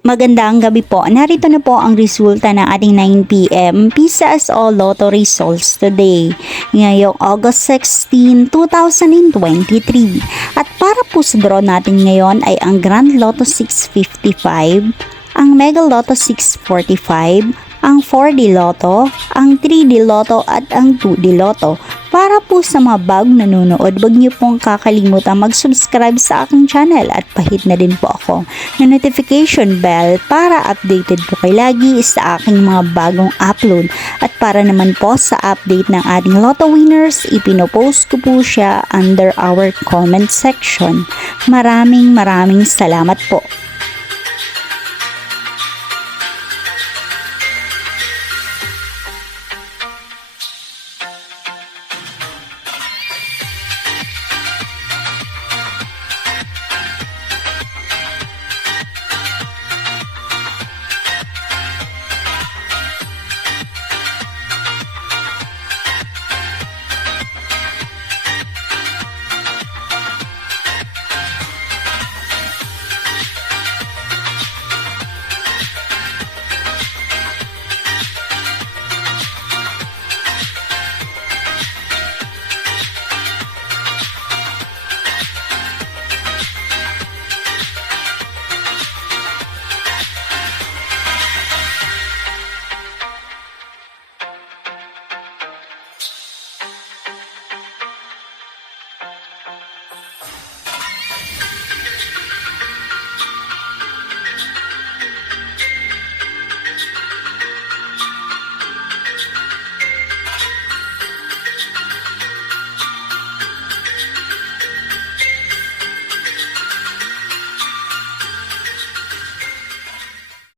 Magandang gabi po. Narito na po ang resulta ng ating 9 p.m. PISA as all lotto results today. Ngayong August 16, 2023. At para po sa draw natin ngayon ay ang Grand Lotto 655, ang Mega Lotto 645, ang 4D Lotto, ang 3D Lotto at ang 2D Lotto. Para po sa mga bagong nanonood, wag niyo pong kakalimutan mag-subscribe sa aking channel at pahit na din po ako ng notification bell para updated po kayo lagi sa aking mga bagong upload. At para naman po sa update ng ating Lotto winners, ipinopost ko po siya under our comment section. Maraming salamat po.